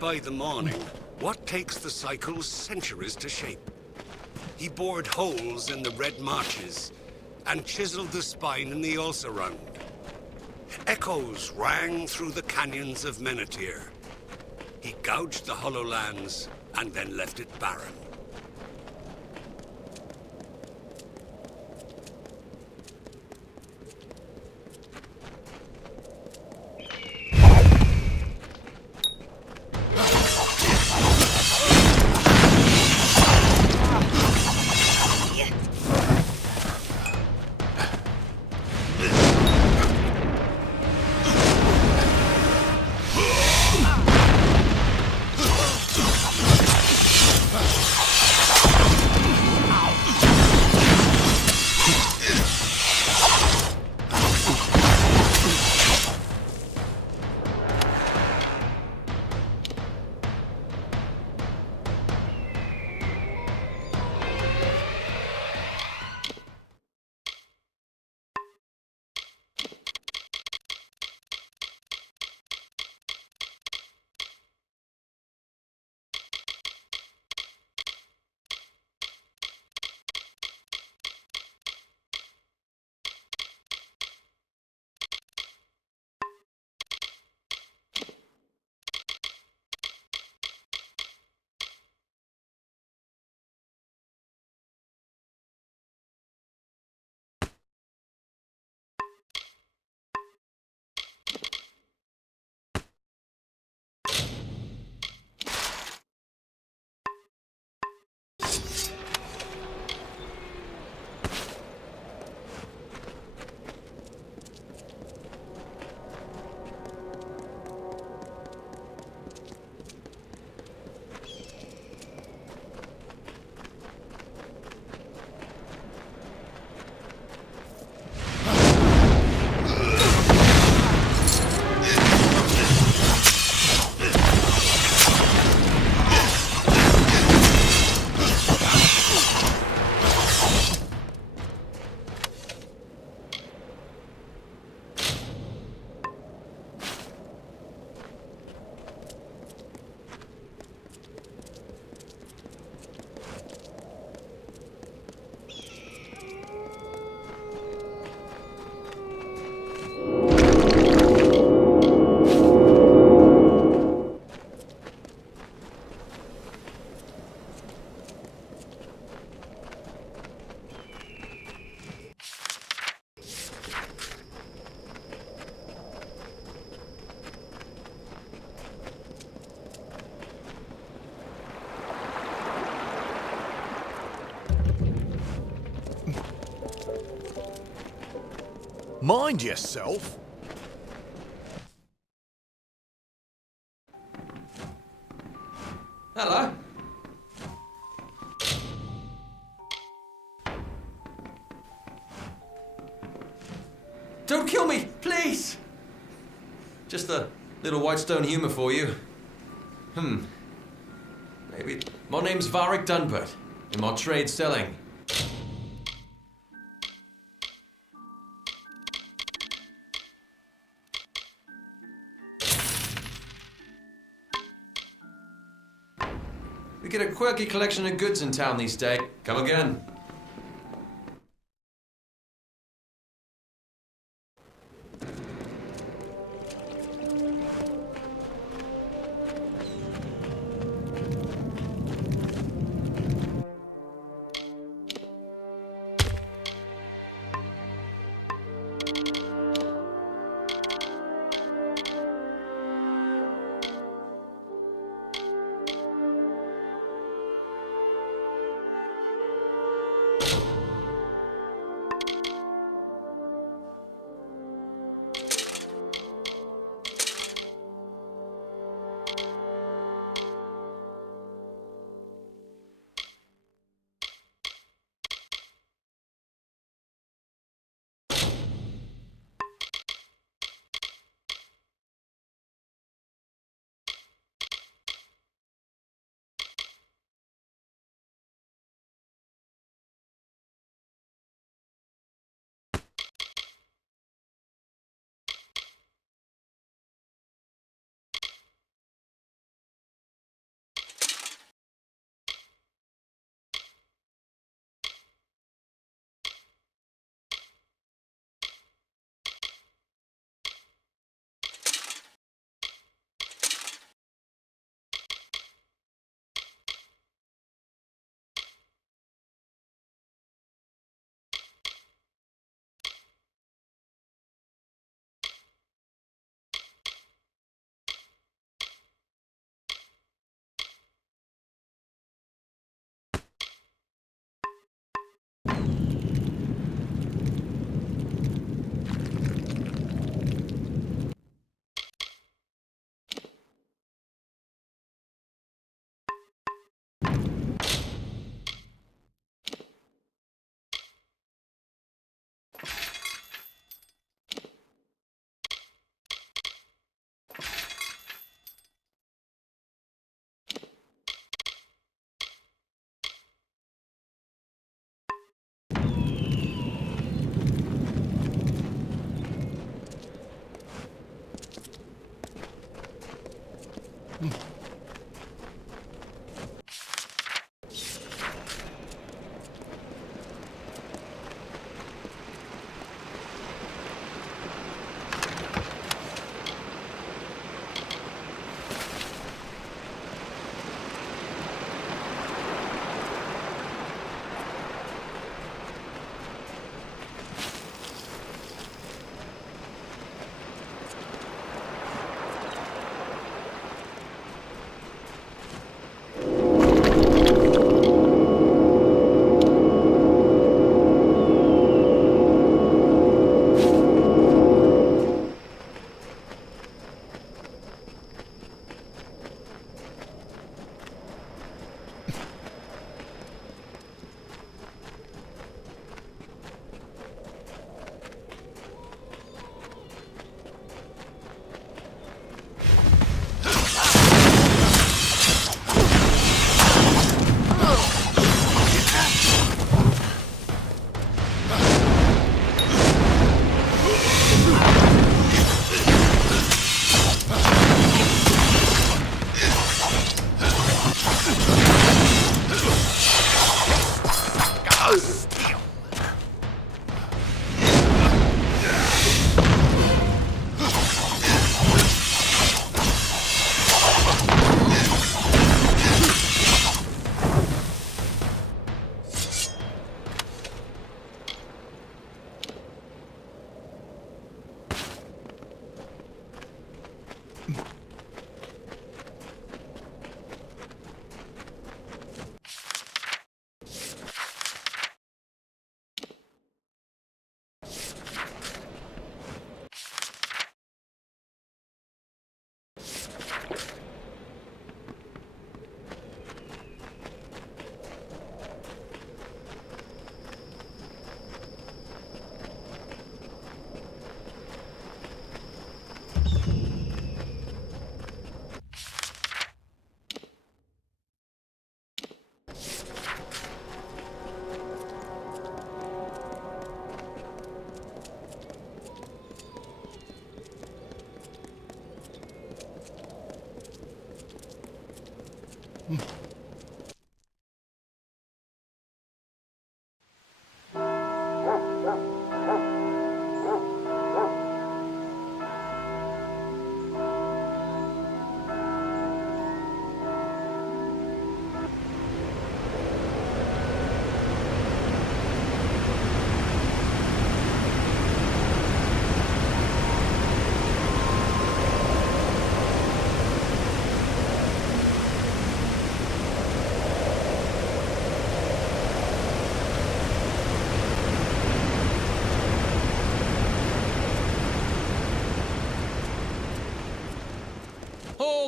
by the morning, what takes the cycle centuries to shape. He bored holes in the red marches and chiseled the spine in the Ulcerund. Echoes rang through the canyons of Menethir. He gouged the hollow lands and then left it barren. Mind yourself. Hello. Don't kill me, please! Just a little Whitestone humor for you. Maybe. My name's Varric Dunbert, in my trade selling. We get a quirky collection of goods in town these days. Come again.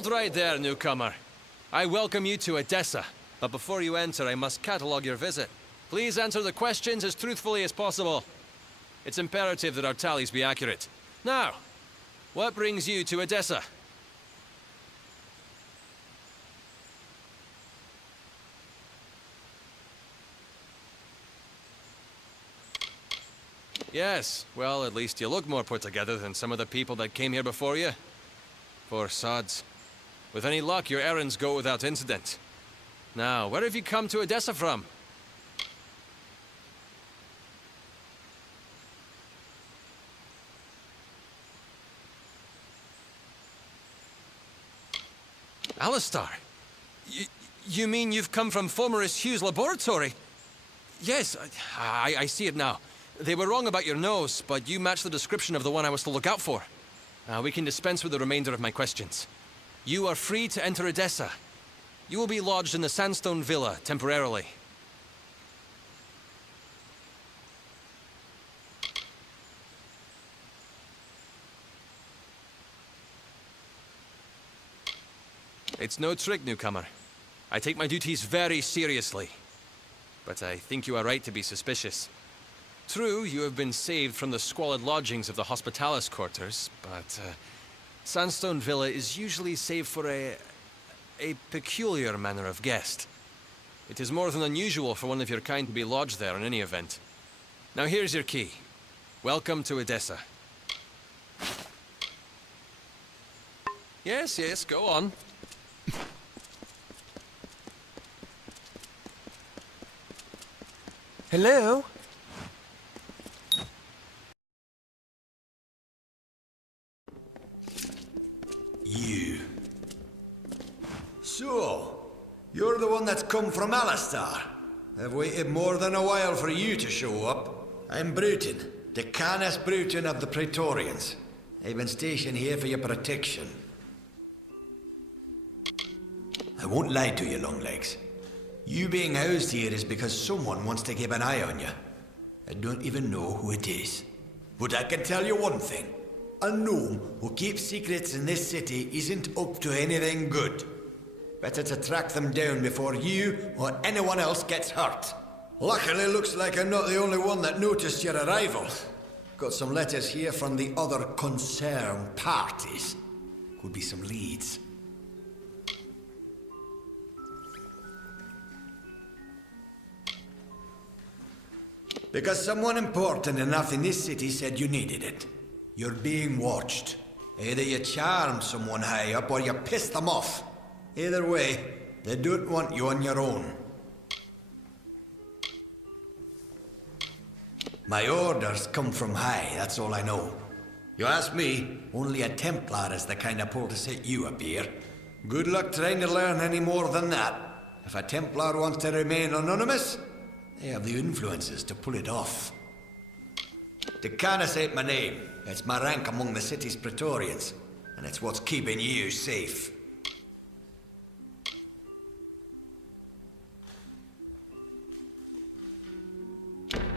Hold right there, newcomer. I welcome you to Edessa, but before you enter, I must catalogue your visit. Please answer the questions as truthfully as possible. It's imperative that our tallies be accurate. Now, what brings you to Edessa? Yes, well, at least you look more put together than some of the people that came here before you. Poor sods. With any luck, your errands go without incident. Now, where have you come to Edessa from? Alistar? You mean you've come from Fomerus Hugh's laboratory? Yes, I see it now. They were wrong about your nose, but you match the description of the one I was to look out for. We can dispense with the remainder of my questions. You are free to enter Edessa. You will be lodged in the Sandstone Villa, temporarily. It's no trick, newcomer. I take my duties very seriously. But I think you are right to be suspicious. True, you have been saved from the squalid lodgings of the Hospitalis quarters, but Sandstone Villa is usually saved for a peculiar manner of guest. It is more than unusual for one of your kind to be lodged there in any event. Now here's your key. Welcome to Edessa. Yes, go on. Hello? You. So, you're the one that's come from Alistar. I've waited more than a while for you to show up. I'm Bruton, Decanus Bruton of the Praetorians. I've been stationed here for your protection. I won't lie to you, Longlegs. You being housed here is because someone wants to keep an eye on you. I don't even know who it is. But I can tell you one thing. A gnome who keeps secrets in this city isn't up to anything good. Better to track them down before you or anyone else gets hurt. Luckily, looks like I'm not the only one that noticed your arrival. Got some letters here from the other concerned parties. Could be some leads. Because someone important enough in this city said you needed it. You're being watched. Either you charm someone high up or you piss them off. Either way, they don't want you on your own. My orders come from high, that's all I know. You ask me, only a Templar is the kind of pull to set you up here. Good luck trying to learn any more than that. If a Templar wants to remain anonymous, they have the influences to pull it off. Decanus ain't my name. It's my rank among the city's Praetorians. And it's what's keeping you safe.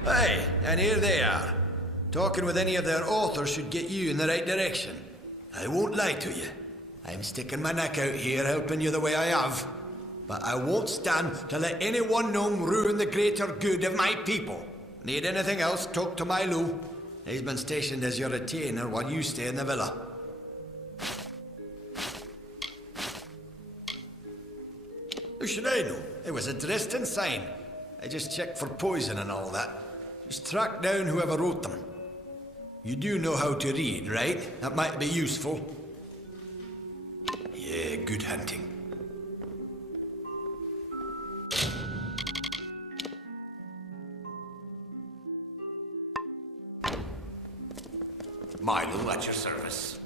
Hey, and here they are. Talking with any of their authors should get you in the right direction. I won't lie to you. I'm sticking my neck out here helping you the way I have. But I won't stand to let any one gnome ruin the greater good of my people. Need anything else, talk to Milo. He's been stationed as your retainer while you stay in the villa. Who should I know? It was a Dresden sign. I just checked for poison and all that. Just track down whoever wrote them. You do know how to read, right? That might be useful. Yeah, good hunting. Milo at your service.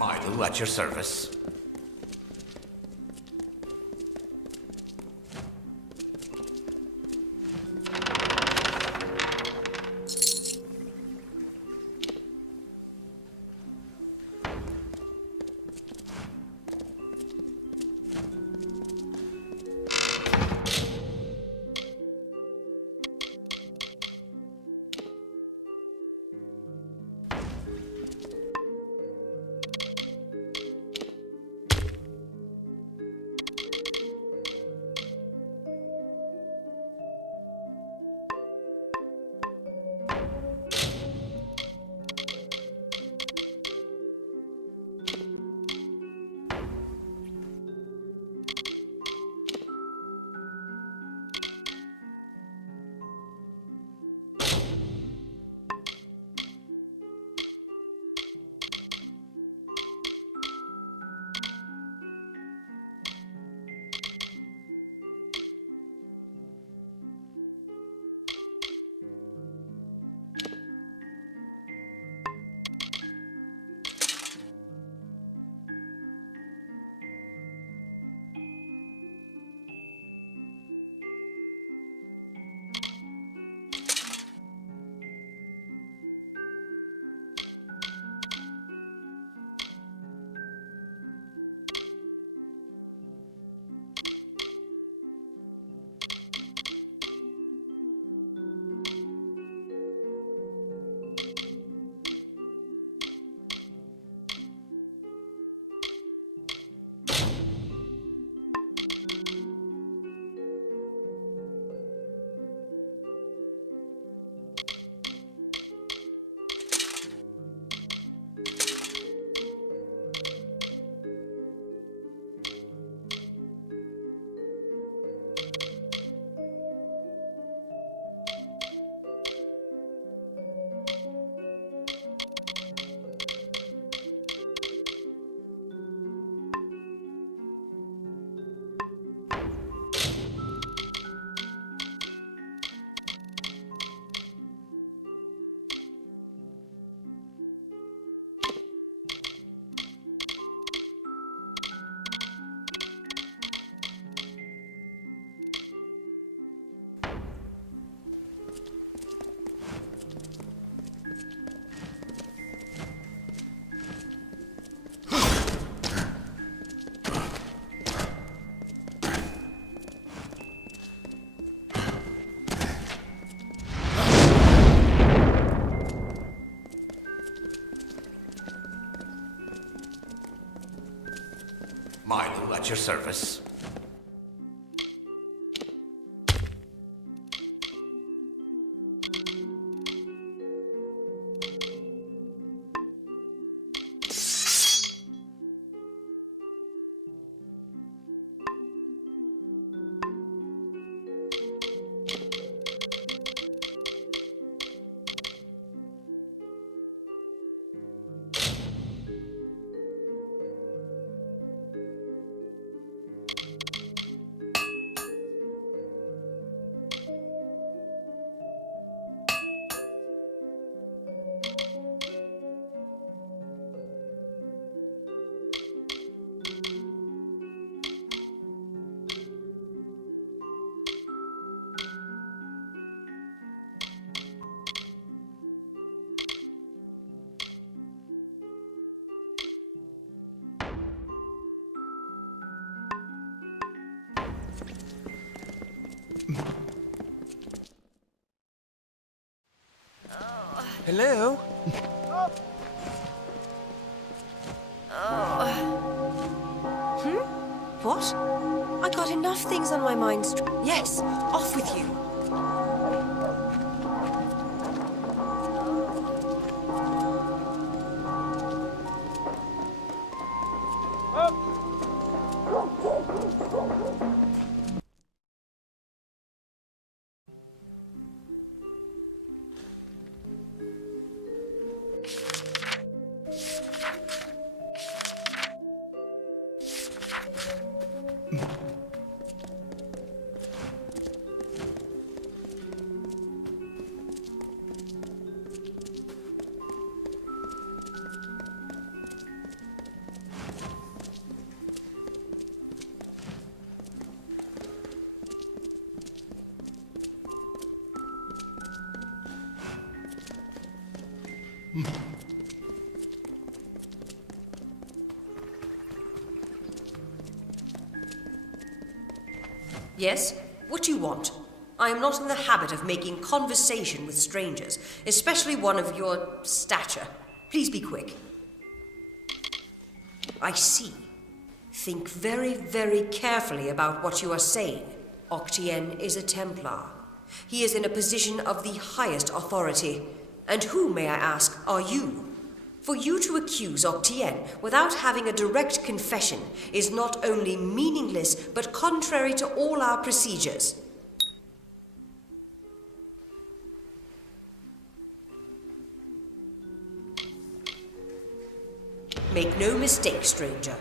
Milo, at your service. Milo, at your service. Hello? What? I got enough things on my mind. Yes, off with you. Yes? What do you want? I am not in the habit of making conversation with strangers, especially one of your stature. Please be quick. I see. Think very, very carefully about what you are saying. Octien is a Templar. He is in a position of the highest authority. And who, may I ask, are you? For you to accuse Octien without having a direct confession is not only meaningless, but contrary to all our procedures. Make no mistake, stranger.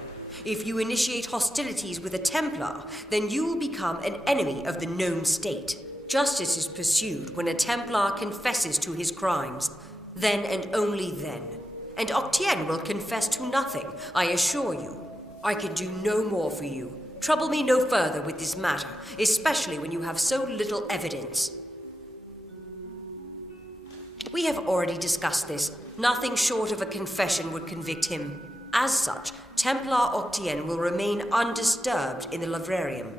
If you initiate hostilities with a Templar, then you will become an enemy of the known state. Justice is pursued when a Templar confesses to his crimes. Then and only then. And Octien will confess to nothing, I assure you. I can do no more for you. Trouble me no further with this matter, especially when you have so little evidence. We have already discussed this. Nothing short of a confession would convict him. As such, Templar Octien will remain undisturbed in the Livrarium.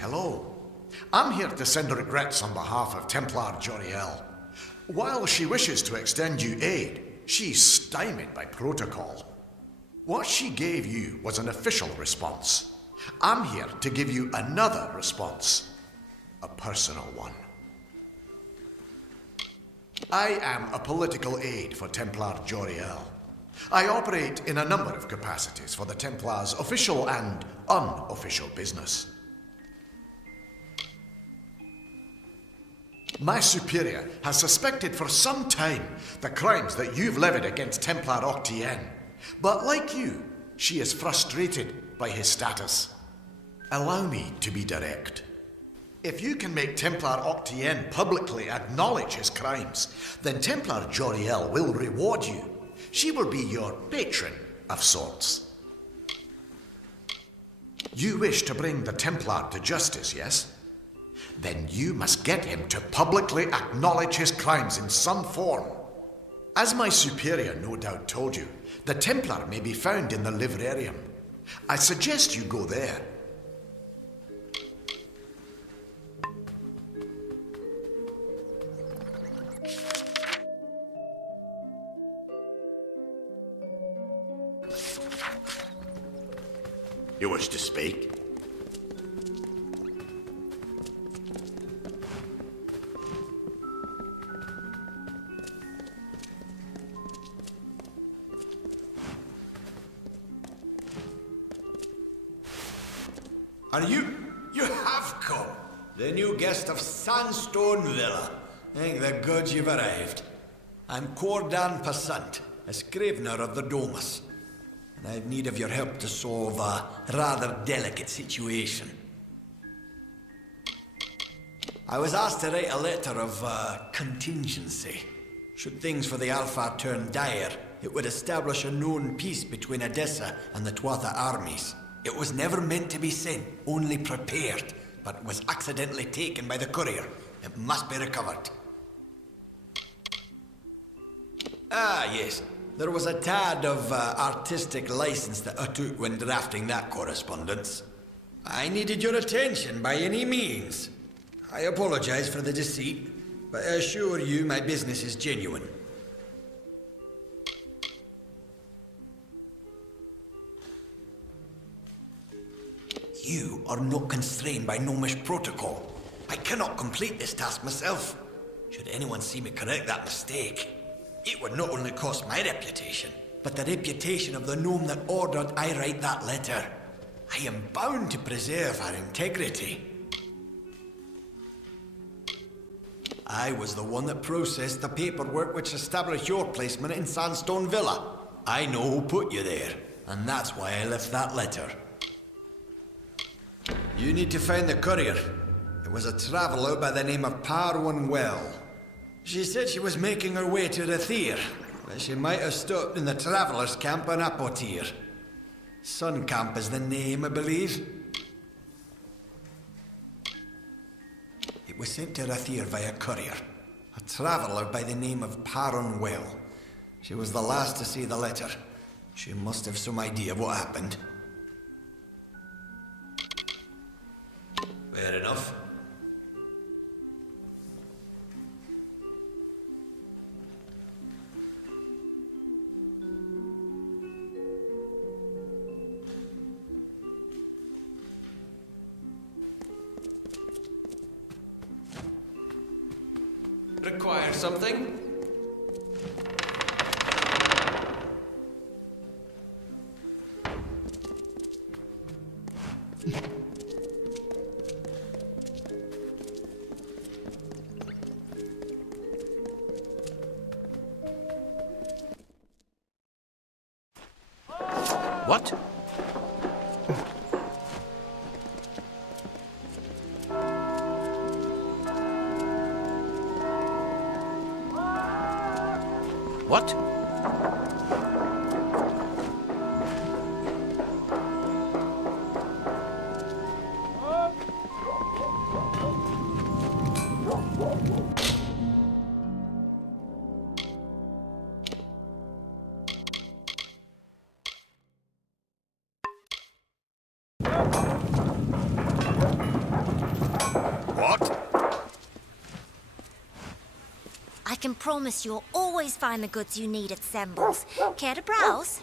Hello. I'm here to send regrets on behalf of Templar Joriel. While she wishes to extend you aid, she's stymied by protocol. What she gave you was an official response. I'm here to give you another response. A personal one. I am a political aide for Templar Joriel. I operate in a number of capacities for the Templars' official and unofficial business. My superior has suspected for some time the crimes that you've levied against Templar Octien. But like you, she is frustrated by his status. Allow me to be direct. If you can make Templar Octien publicly acknowledge his crimes, then Templar Joriel will reward you. She will be your patron of sorts. You wish to bring the Templar to justice, yes? Then you must get him to publicly acknowledge his crimes in some form. As my superior no doubt told you, the Templar may be found in the Livrarium. I suggest you go there. You wish to speak? And you have come. The new guest of Sandstone Villa. Thank the gods you've arrived. I'm Cordan Passant, a scrivener of the Domus. And I've need of your help to solve a rather delicate situation. I was asked to write a letter of contingency. Should things for the Alpha turn dire, it would establish a known peace between Edessa and the Tuatha armies. It was never meant to be sent, only prepared. but was accidentally taken by the courier. It must be recovered. Ah, yes. There was a tad of artistic license that I took when drafting that correspondence. I needed your attention by any means. I apologize for the deceit, but I assure you my business is genuine. You are not constrained by Gnomish protocol. I cannot complete this task myself. Should anyone see me correct that mistake, it would not only cost my reputation, but the reputation of the gnome that ordered I write that letter. I am bound to preserve her integrity. I was the one that processed the paperwork which established your placement in Sandstone Villa. I know who put you there, and that's why I left that letter. You need to find the courier. It was a traveller by the name of Parwan Well. She said she was making her way to Rathir, but she might have stopped in the travellers' camp in Apotir. Sun Camp is the name, I believe. It was sent to Rathir via courier. A traveller by the name of Parwan Well. She was the last to see the letter. She must have some idea of what happened. Fair enough. Require something? What? What? I can promise you'll always find the goods you need at Sembles. Care to browse?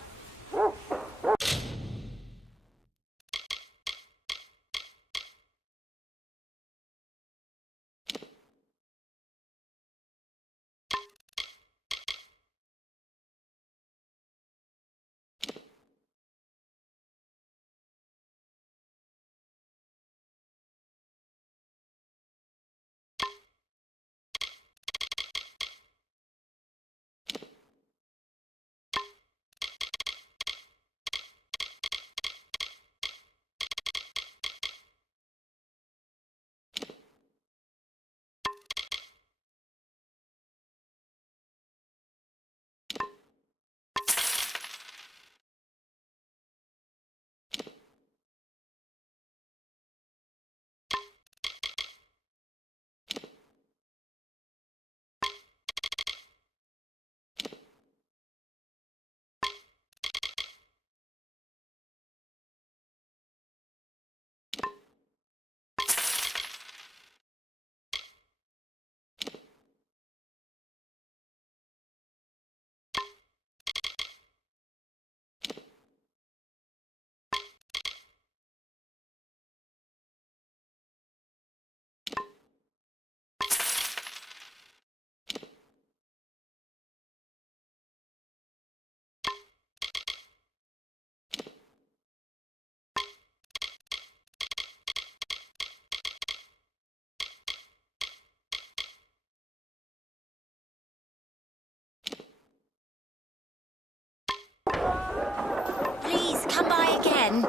Please, come by again.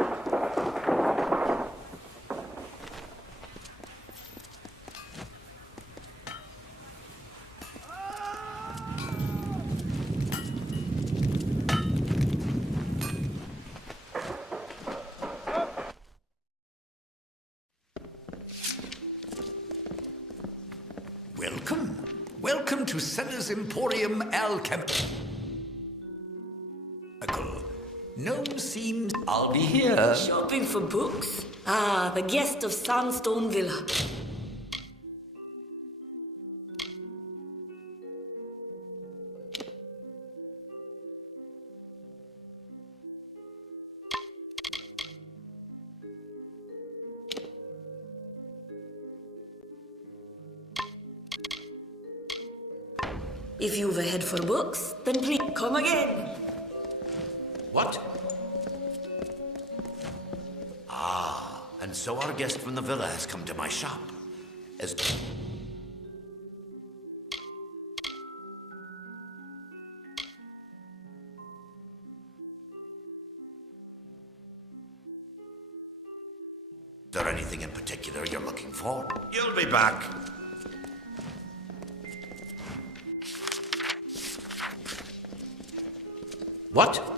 Welcome to Seller's Emporium Alchem... Gnome seems... I'll be here. Shopping for books? Ah, the guest of Sandstone Villa. If you've a head for books, then please come again. What? Ah, and so our guest from the villa has come to my shop. As... Is there anything in particular you're looking for? You'll be back. What?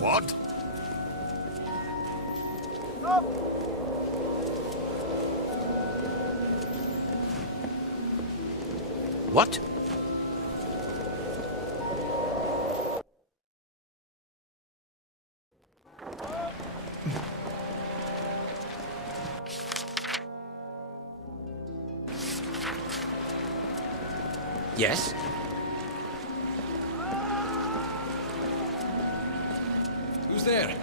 What? What? Yes? Who's there?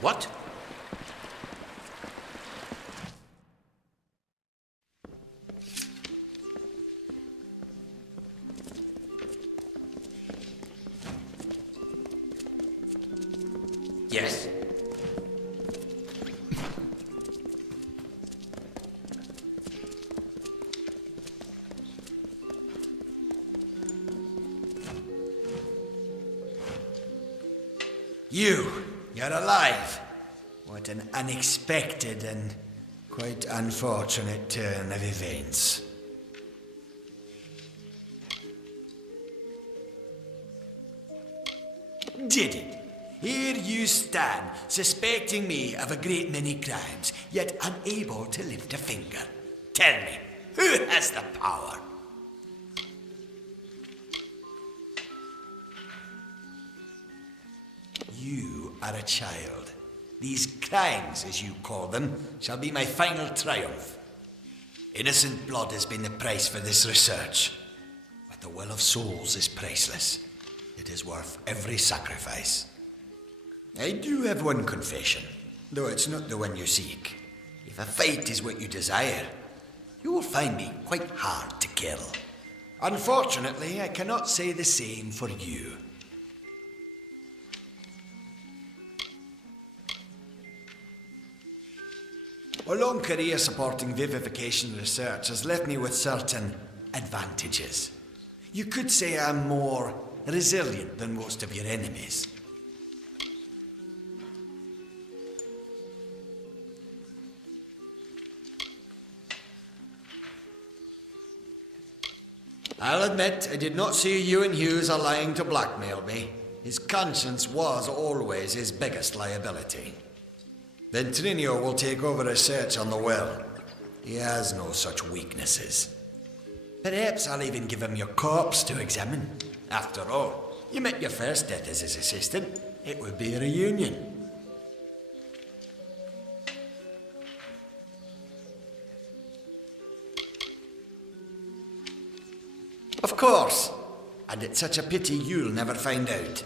What? Yes? You're alive. What an unexpected and quite unfortunate turn of events. Did it? Here you stand, suspecting me of a great many crimes, yet unable to lift a finger. Tell me, who has the power? You are a child. These crimes, as you call them, shall be my final triumph. Innocent blood has been the price for this research, but the will of souls is priceless. It is worth every sacrifice. I do have one confession, though it's not the one you seek. If a fight is what you desire, you will find me quite hard to kill. Unfortunately, I cannot say the same for you. A long career supporting vivification research has left me with certain advantages. You could say I'm more resilient than most of your enemies. I'll admit I did not see Ewan Hughes lying to blackmail me. His conscience was always his biggest liability. Then Trinio will take over research on the well. He has no such weaknesses. Perhaps I'll even give him your corpse to examine. After all, you met your first death as his assistant. It would be a reunion. Of course. And it's such a pity you'll never find out.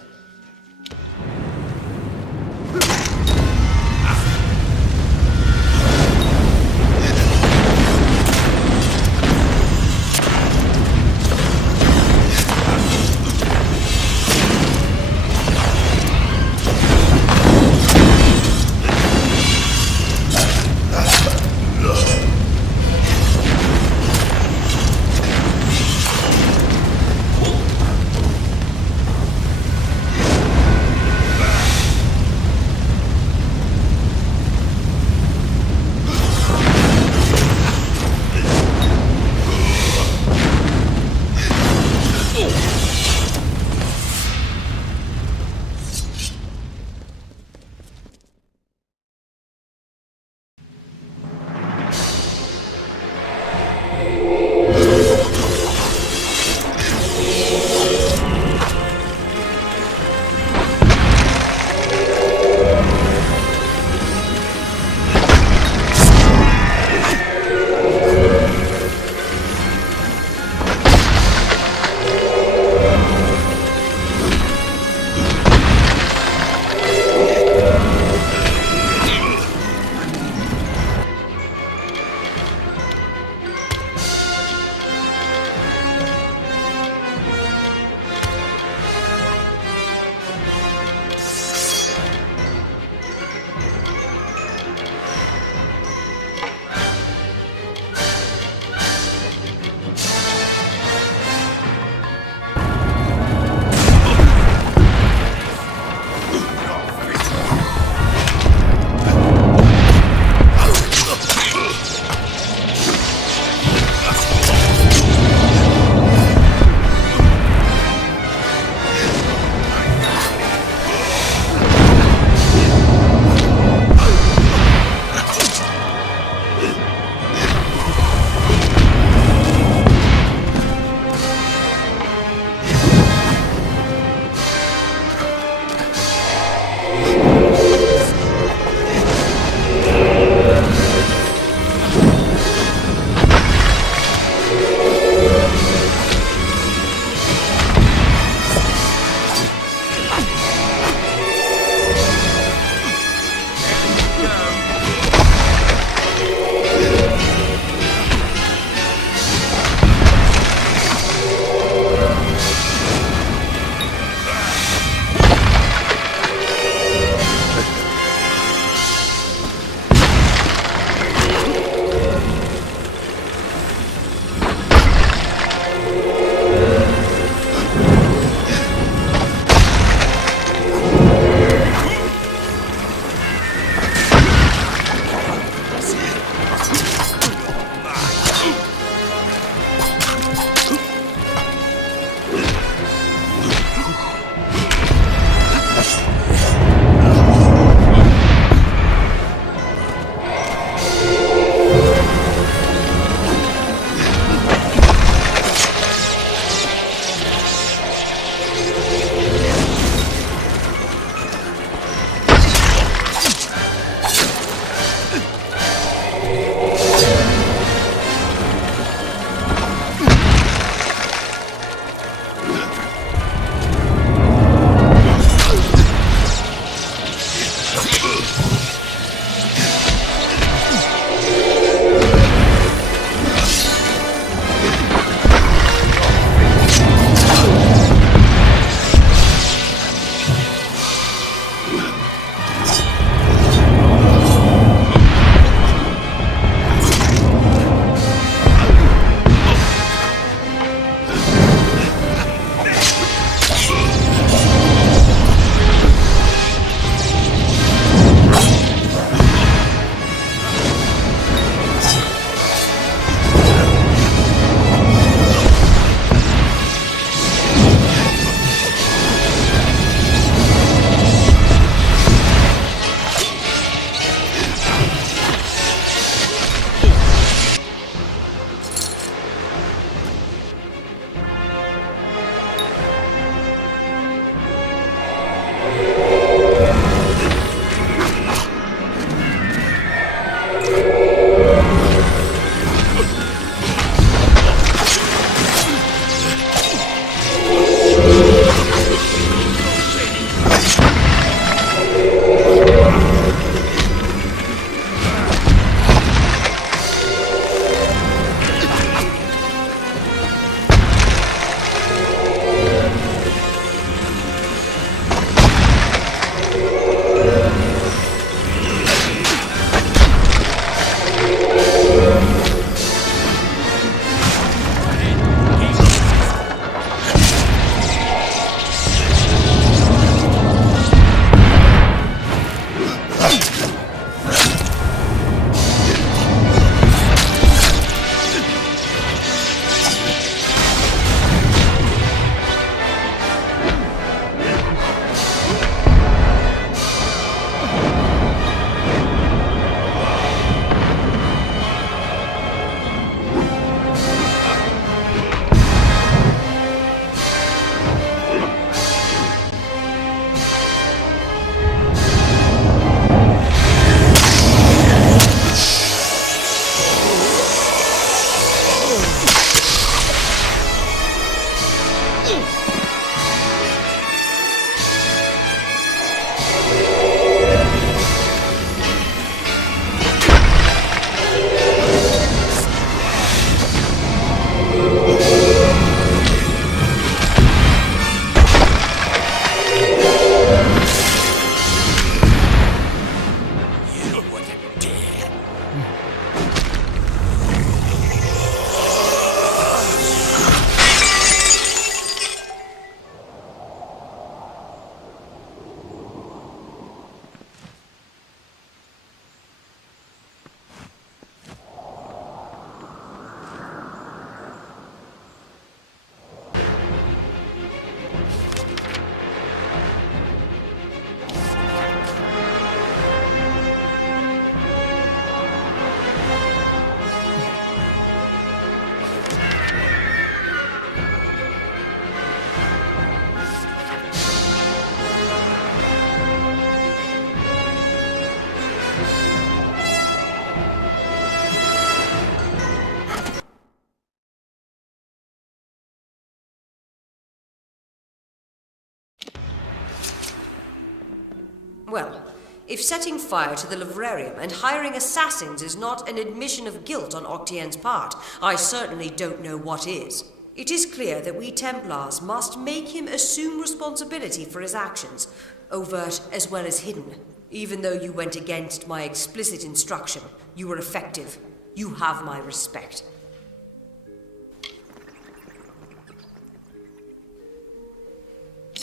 Well, if setting fire to the livrarium and hiring assassins is not an admission of guilt on Octien's part, I certainly don't know what is. It is clear that we Templars must make him assume responsibility for his actions, overt as well as hidden. Even though you went against my explicit instruction, you were effective. You have my respect.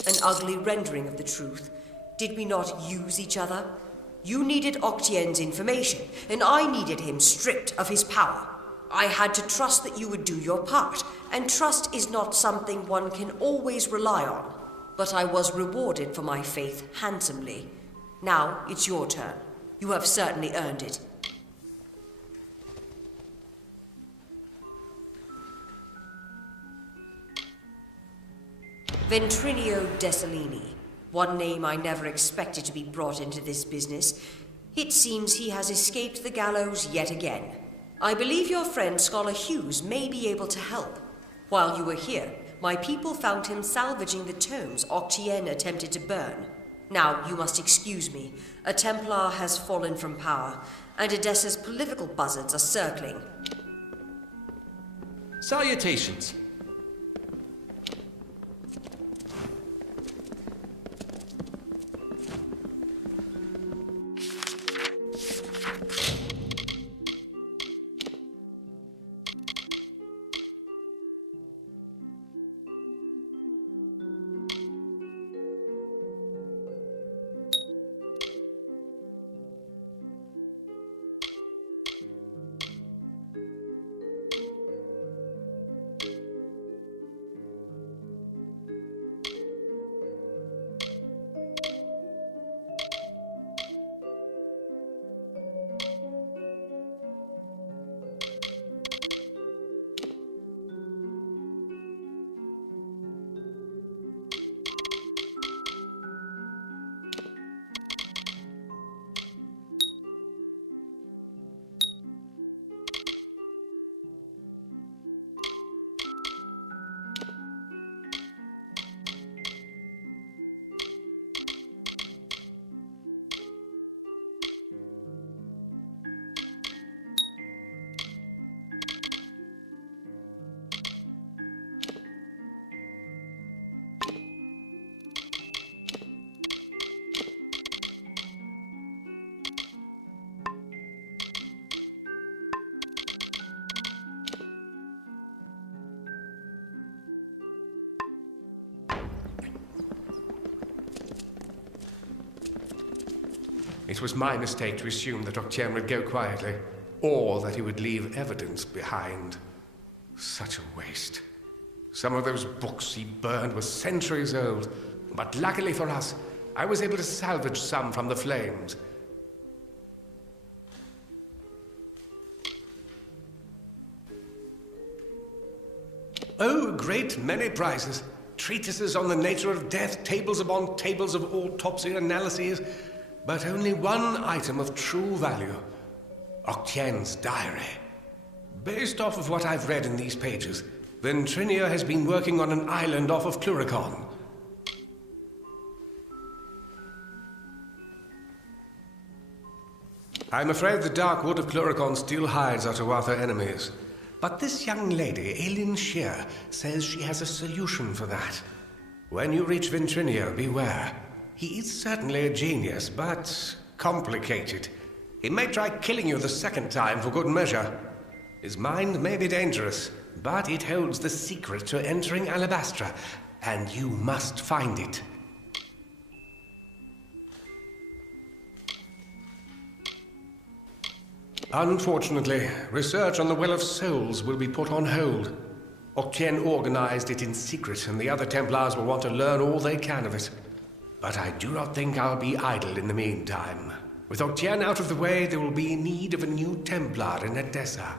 An ugly rendering of the truth. Did we not use each other? You needed Octien's information, and I needed him stripped of his power. I had to trust that you would do your part, and trust is not something one can always rely on. But I was rewarded for my faith handsomely. Now it's your turn. You have certainly earned it. Ventrinio Desalini. One name I never expected to be brought into this business. It seems he has escaped the gallows yet again. I believe your friend Scholar Hughes may be able to help. While you were here, my people found him salvaging the tomes Octien attempted to burn. Now, you must excuse me. A Templar has fallen from power, and Edessa's political buzzards are circling. Salutations. It was my mistake to assume that Octien would go quietly, or that he would leave evidence behind. Such a waste. Some of those books he burned were centuries old, but luckily for us, I was able to salvage some from the flames. Oh, a great many prizes. Treatises on the nature of death, tables upon tables of autopsy analyses, but only one item of true value. Octien's diary. Based off of what I've read in these pages, Ventrinio has been working on an island off of Cluricon. I'm afraid the dark wood of Cluricon still hides our Tuatha enemies. But this young lady, Aileen Shear, says she has a solution for that. When you reach Ventrinio, beware. He is certainly a genius, but complicated. He may try killing you the second time for good measure. His mind may be dangerous, but it holds the secret to entering Alabastra, and you must find it. Unfortunately, research on the Well of Souls will be put on hold. Octien organized it in secret, and the other Templars will want to learn all they can of it. But I do not think I'll be idle in the meantime. With Octien out of the way, there will be need of a new Templar in Edessa.